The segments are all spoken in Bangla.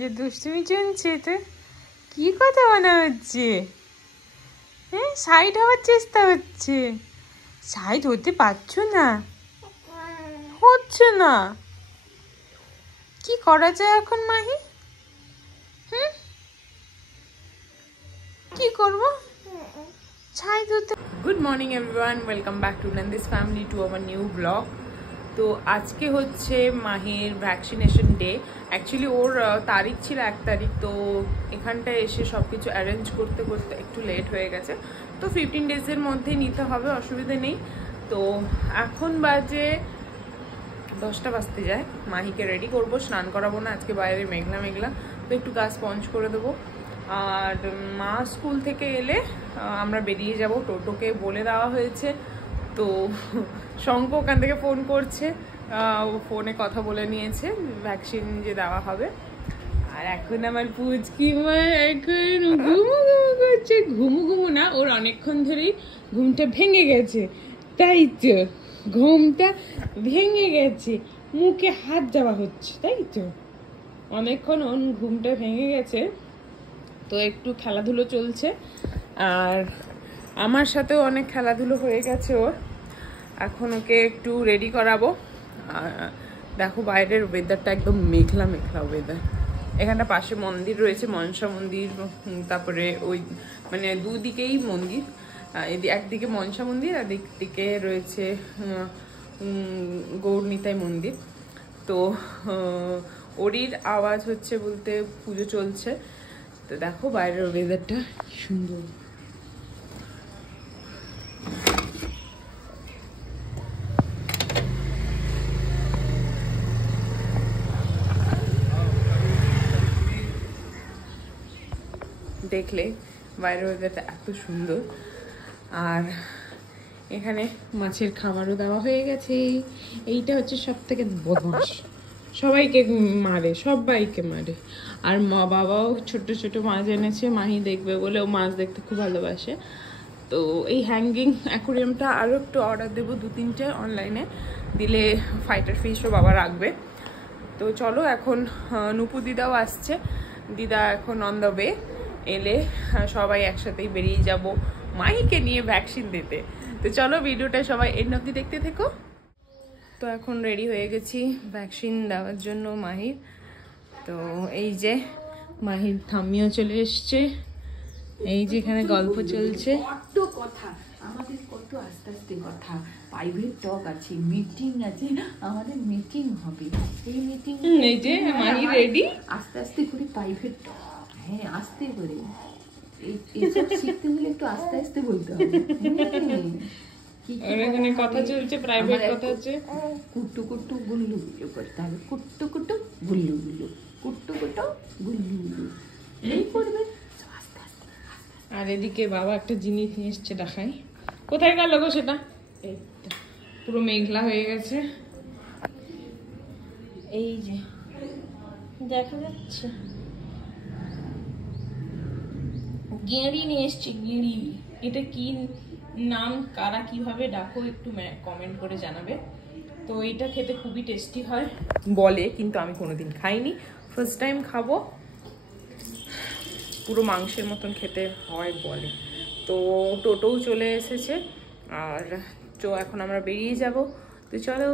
যে দুষ্টুমি চলছে তো কি কথা মনে হচ্ছে? হ্যাঁ, সাইড হওয়ার চেষ্টা হচ্ছে। সাইড হতে পারছো না, হচ্ছে না। কি করা যায় এখন মাহি? হুম, কি করব? সাইড হতে। Good morning everyone, welcome back to Nandi's family to our new blog. তো আজকে হচ্ছে মাহির ভ্যাকসিনেশন ডে। অ্যাকচুয়ালি ওর তারিখ ছিল 1 তারিখ। তো এখানটায় এসে সব কিছু অ্যারেঞ্জ করতে করতে একটু লেট হয়ে গেছে। তো 15 ডেজের মধ্যে নিতে হবে, অসুবিধা নেই। তো এখন বাজে 10টা বাজতে যায়। মাহিকে রেডি করবো, স্নান করাবো না, আজকে বাইরে মেঘলা মেঘলা, তো একটু গা স্পঞ্জ করে দেবো। আর মা স্কুল থেকে এলে আমরা বেরিয়ে যাব। টোটোকে বলে দেওয়া হয়েছে। তো শঙ্খ ওখান থেকে ফোন করছে, ফোনে কথা বলে নিয়েছে ভ্যাকসিন যে দেওয়া হবে। আর এখন আমার পুচকি মা এখন ঘুমু ঘুমু করছে। ঘুমু ঘুমু না, ওর অনেকক্ষণ ধরেই ঘুমটা ভেঙে গেছে, তাই তো ঘুমটা ভেঙে গেছে, মুখে হাত দেওয়া হচ্ছে, তাই তো অনেকক্ষণ ওর ঘুমটা ভেঙে গেছে। তো একটু খেলাধুলো চলছে, আর আমার সাথেও অনেক খেলাধুলো হয়ে গেছে ওর। এখন ওকে একটু রেডি করাবো। দেখো বাইরের ওয়েদারটা একদম মেঘলা মেঘলা ওয়েদার। এখানটা পাশে মন্দির রয়েছে, মনসা মন্দির, তারপরে ওই মানে দুদিকেই মন্দির। একদিকে মনসা মন্দির আর একদিকে রয়েছে গৌরনিতাই মন্দির। তো ওরই আওয়াজ হচ্ছে বলতে পুজো চলছে। তো দেখো বাইরের ওয়েদারটা সুন্দর। দেখলে বাইরের ওয়েদারটা এত সুন্দর। আর এখানে মাছের খাবারও দেওয়া হয়ে গেছে। এইটা হচ্ছে সব থেকে বদমাস, সবাইকে মারে, সবাইকে মারে। আর মা বাবাও ছোট ছোট মাছ এনেছে, মাহি দেখবে বলে, ও মাছ দেখতে খুব ভালোবাসে। তো এই হ্যাঙ্গিং অ্যাকোরিয়ামটা আরও একটু অর্ডার দেবো, 2-3টে অনলাইনে দিলে ফাইটার ফিশও বাবা রাখবে। তো চলো, এখন নুপু দিদাও আসছে, দিদা এখন অন দ্য ওয়ে। এলে সবাই একসাথেই বেরিয়ে যাব মাহিকে নিয়ে ভ্যাকসিন দিতে। তো চলো ভিডিওটা সবাই এন্ড অবধি দেখতে থেকো। তো এখন রেডি হয়ে গেছি ভ্যাকসিন দেওয়ার জন্য মাহির। তো এই যে মাহির ঠাম্মিও চলে এসছে, এই যে এখানে গল্প চলছে। কত কথা আমাদের, কত আস্তে আস্তে কথা। প্রাইভেট টক আছে, মিটিং আছে, আমাদের মিটিং হবে। এই মিটিং এই যে মাহি রেডি, আস্তে আস্তে করে প্রাইভেট টক। হ্যাঁ, আস্তে করে। এইসব শিখতে হলে একটু আস্তে আস্তে বলতে হবে। এখানে কথা চলছে, প্রাইভেট কথা হচ্ছে। কুট্টু কুট্টু গুল্লু গুল্লু করতে হবে। কুট্টু কুট্টু গুল্লু গুল্লু, কুট্টু কুট্টু গুল্লু গুল্লু, এই করবে। আর এদিকে বাবা একটা জিনিস নিয়ে এসছে, দেখাই। কোথায় গেল গো সেটা? এই পুরো মেঘলা হয়ে গেছে, এই যে দেখা যাচ্ছে। গেঁড়ি নিয়ে এসছি, গেঁড়ি। এটা কি নাম, কারা কিভাবে ডাকো একটু কমেন্ট করে জানাবে। তো এটা খেতে খুবই টেস্টি হয় বলে, কিন্তু আমি কোনোদিন খাইনি, ফার্স্ট টাইম খাবো। পুরো মাংসের মতন খেতে হয় বলে। তো টোটোও চলে এসেছে, আর তো এখন আমরা বেরিয়ে যাব। তো চলো।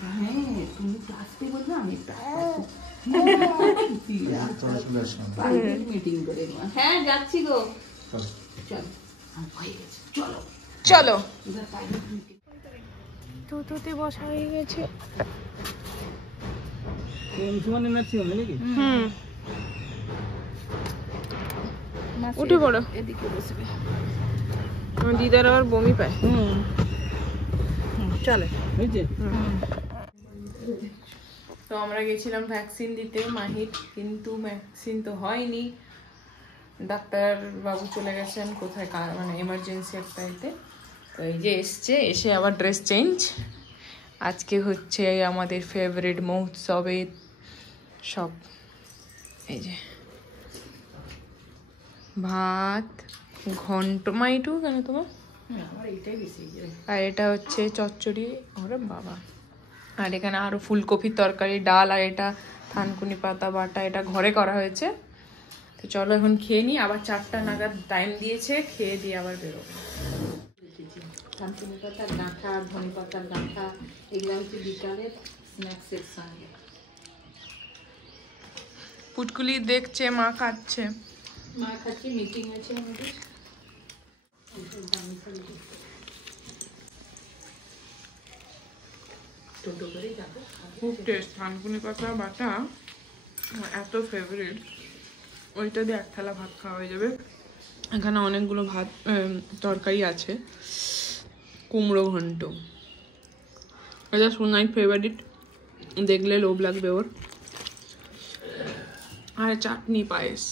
হ্যাঁ, তুমি একটু আসতে বলবে, আমি একটু মিটিং করে। হ্যাঁ, যাচ্ছি গো। চলো, হয়ে গেছে, চলো চলো। টোটোতে বসা হয়ে গেছে। উঠে পড়ো, এদিকে বসবে। আমার দিদার আবার বমি পায়। চলে। তো আমরা গেছিলাম ভ্যাকসিন দিতে মাহির, কিন্তু ভ্যাকসিন তো হয়নি। ডাক্তার বাবু চলে গেছেন কোথায়, মানে এমার্জেন্সি একটা এতে। তো এই যে এসছে, এসে আবার ড্রেস চেঞ্জ। আজকে হচ্ছে আমাদের ফেভারিট মহোৎসবে সব। এই যে ভাত, ঘন্ট, মাইটু কেন তোমার, আর এটা হচ্ছে চচ্চড়ি। ওরে বাবা। আর এখানে আরো ফুলকপির তরকারি, ডাল, আর এটা থানকুনি পাতা বাটা, এটা ঘরে করা হয়েছে। তো চলো এখন খেয়ে নিই, আবার 4টা নাগাদ টাইম দিয়েছে, খেয়ে দিয়ে আবার বেরোবো। থানকুনি পাতার গাঁঠা, ধনে পাতার গাঁঠা, এগুলো হচ্ছে বিকালের স্ন্যাক্সের সঙ্গে। পুটকুলি দেখছে, মা খাচ্ছে। মা খাচ্ছি, মিটিং আছে আমাদের। খুব টেস্ট থানকুনি পাতা বাটা, এত ফেভারিট। ওইটা দিয়ে 1 থালা ভাত খাওয়া হয়ে যাবে। এখানে অনেকগুলো ভাত তরকারি আছে, কুমড়ো ঘন্ট, এটা সোনাই ফেভারিট, দেখলে লোভ লাগবে ওর। আর চাটনি পায়েস।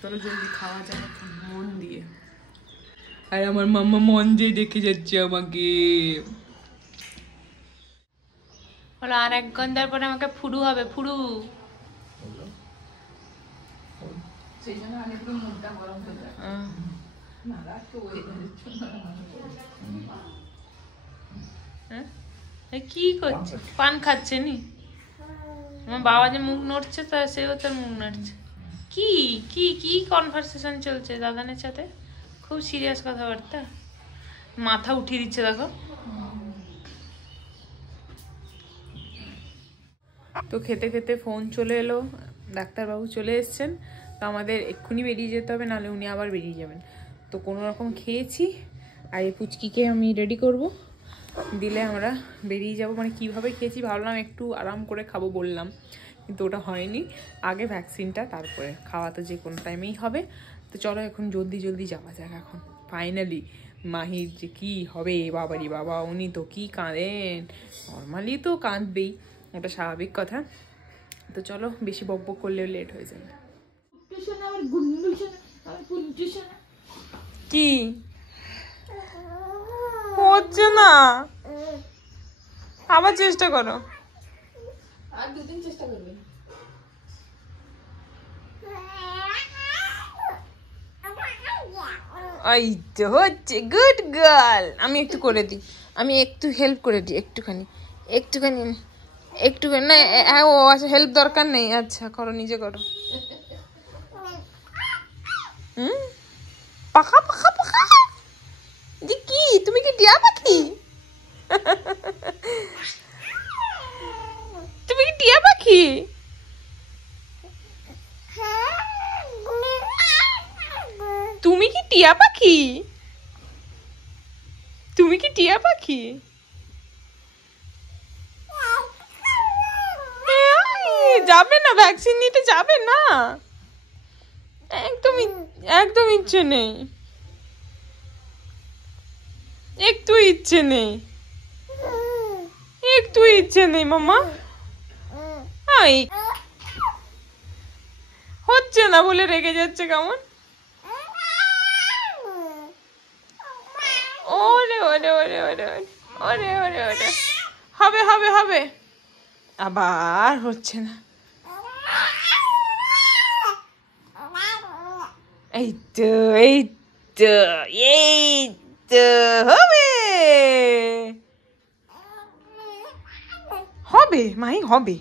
চলো জলদি খাওয়া যাবে মন দিয়ে। আর আমার মাম্মা মন দিয়ে দেখে যাচ্ছে আমাকে। বলো আর 1 ঘন্টার পরে আমাকে ফুরু হবে, ফুরু। সেই জন্য অনেকগুলো মুখটা গরম করে রাখে। না রাখতো কি করছে? পান খাচ্ছে নি? আমার বাবা যে মুখ নড়ছে, তা সেও তার মুখ নড়ছে। কি কি কি কনভারসেশন চলছে দাদানের সাথে? খুব সিরিয়াস কথাবার্তা, মাথা উঠিয়ে দিচ্ছে দেখো। তো খেতে খেতে ফোন চলে এলো, ডাক্তারবাবু চলে এসছেন। তো আমাদের এক্ষুনি বেরিয়ে যেতে হবে, নাহলে উনি আবার বেরিয়ে যাবেন। তো কোনো রকম খেয়েছি, আর এই পুচকিকে আমি রেডি করব, দিলে আমরা বেরিয়ে যাব। মানে কীভাবে খেয়েছি ভাবলাম একটু আরাম করে খাবো বললাম, কিন্তু ওটা হয়নি। আগে ভ্যাকসিনটা, তারপরে খাওয়া তো যে কোনো টাইমেই হবে। তো চলো এখন জলদি জলদি যাওয়া যাক। এখন ফাইনালি মাহির যে কী হবে, বাবারি বাবা, উনি তো কি কাঁদেন। নর্মালি তো কাঁদবেই, ওটা স্বাভাবিক কথা। তো চলো, বেশি বক বক করলেও লেট হয়ে যাবে। কি হচ্ছে না? আবার চেষ্টা করো, আর 2 দিন চেষ্টা করবে। এই তো হচ্ছে, গুড গার্ল। আমি একটু করে দিই, আমি একটু হেল্প করে দিই, একটুখানি একটুখানি একটুখানি। না ও আচ্ছা, হেল্প দরকার নেই। আচ্ছা করো, নিজে করো। পাখা পাখা পাখা, যে কি তুমি কি টিয়া পাখি? তুমি কি টিয়া পাখি? তুমি কি টিয়া পাখি? তুমি কি টিয়া পাখি? যাবে না ভ্যাকসিন নিতে? যাবে না? একদম ইচ্ছে নেই, একটু ইচ্ছে নেই, একটু ইচ্ছে নেই মামা। হচ্ছে না বলে রেগে যাচ্ছে কেমন। ওরে ওরে ওরে ওরে ওরে ওরে ওরে, হবে হবে হবে। আবার হচ্ছে না। এই তো এই তো এই তো, হবে হবে মাই, হবে।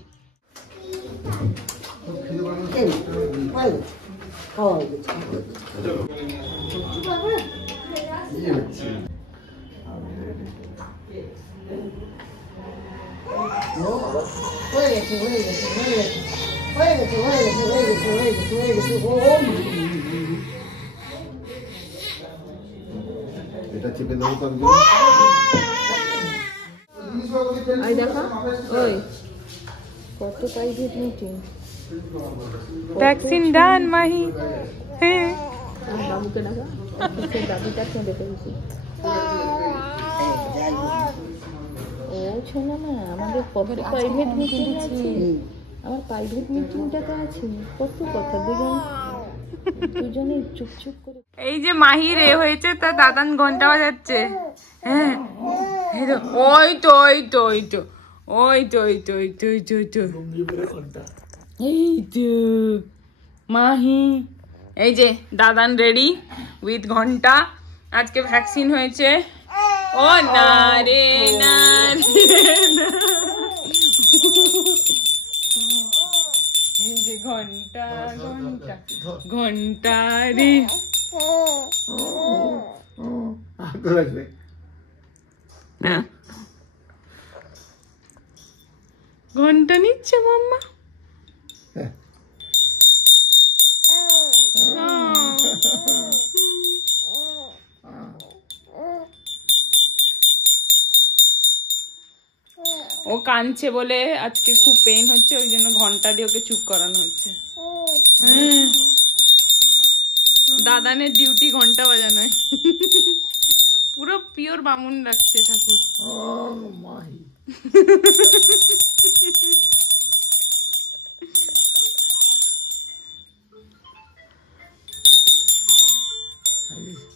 এটা চেপে দেবো তো আমি। আই দেখা, ওই কত প্রাইভেট মিটিং। ভ্যাকসিন ডান মাহি। হ্যাঁ বাবুকে দেখা, দাদিটা কেন দেখে গেছি। ও শোনো না, আমাদের কত প্রাইভেট মিটিং আছে, আমার প্রাইভেট মিটিংটাতে আছে কত কথা, দুজনে চুপচুপ করে। এই যে মাহির এ হয়েছে, তার দাদান ঘন্টা বাজাচ্ছে। হ্যাঁ ওই তো ওই তো ওই তো ওই তো ওই তো ওই তো ওই তো ওই তো এই তো মাহি। এই যে দাদান রেডি উইথ ঘন্টা, আজকে ভ্যাকসিন হয়েছে। ও না রে না রে না, ঘন্টা ঘন্টা ঘন্টা রে ঘন্টা নিচ্ছে মাম্মা। ও কাঁদছে বলে আজকে খুব পেন হচ্ছে, ওই জন্য ঘন্টা দিয়ে ওকে চুপ করানো হচ্ছে। দাদানের ডিউটি ঘন্টা বাজানো, পুরো পিওর বামুন রাখছে ঠাকুর।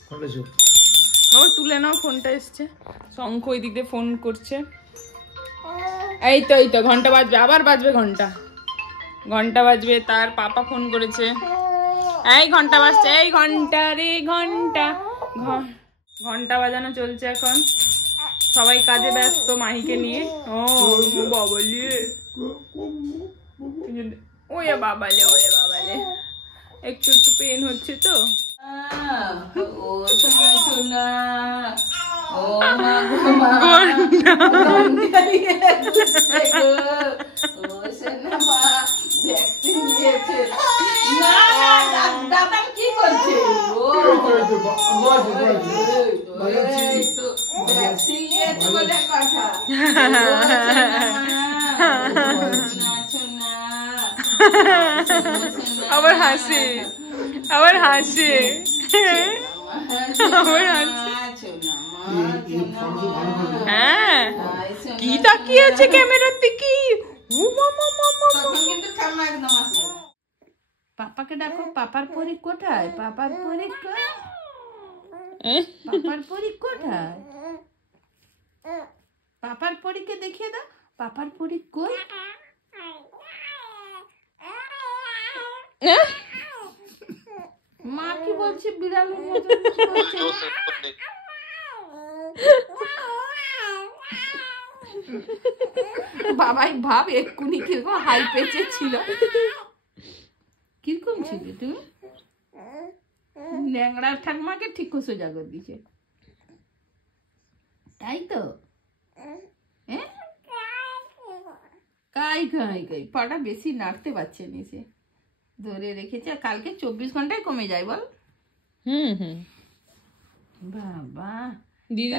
বাবা তুলে নাও, ফোনটা এসছে। শঙ্খ ওই দিক দিয়ে ফোন করছে। এই তো ঘন্টা বাজবে, আবার বাজবে ঘন্টা, ঘন্টা বাজবে। তার পাপা ফোন করেছে, এই ঘন্টা বাজছে, এই ঘন্টা রে ঘন্টা। ঘন্টা বাজানো চলছে এখন, সবাই কাজে ব্যস্ত মাহিকে নিয়ে। ও বাবালে, ওরে বাবালে, ওরে বাবালে, একটু একটু পেন হচ্ছে তো। ও সোনা সোনা, ও মা গো মা, ও সোনা মা ভ্যাকসিন নিয়েছে। না না দাদা কি করছে? ও ভ্যাকসিন নিয়েছে বলে কথা। আবার হাসে, আবার হাসে, আবার হাসে। হ্যাঁ কি তাকিয়ে আছে ক্যামেরার দিকে। পাপাকে ডাকো, পাপার পরী কোথায়? পাপার পরী পাপার পরী কোথায়? পাপার পরীকে দেখিয়ে দাও, পাপার পরী কই? মা কি বলছে? বিড়ালের মতো বাবাই ভাব এক্ষুনি কিরকম হাই পেচে ছিল। কিরকম ছিল তুমি? ন্যাংড়ার ঠাকমাকে ঠিক সোজা করে দিছে, তাই তো? কাই কাই কাই পাটা বেশি নাড়তে পারছে না, সে ধরে রেখেছে। কালকে 24 ঘন্টায় কমে যায় বল। হুম বাবা দিদি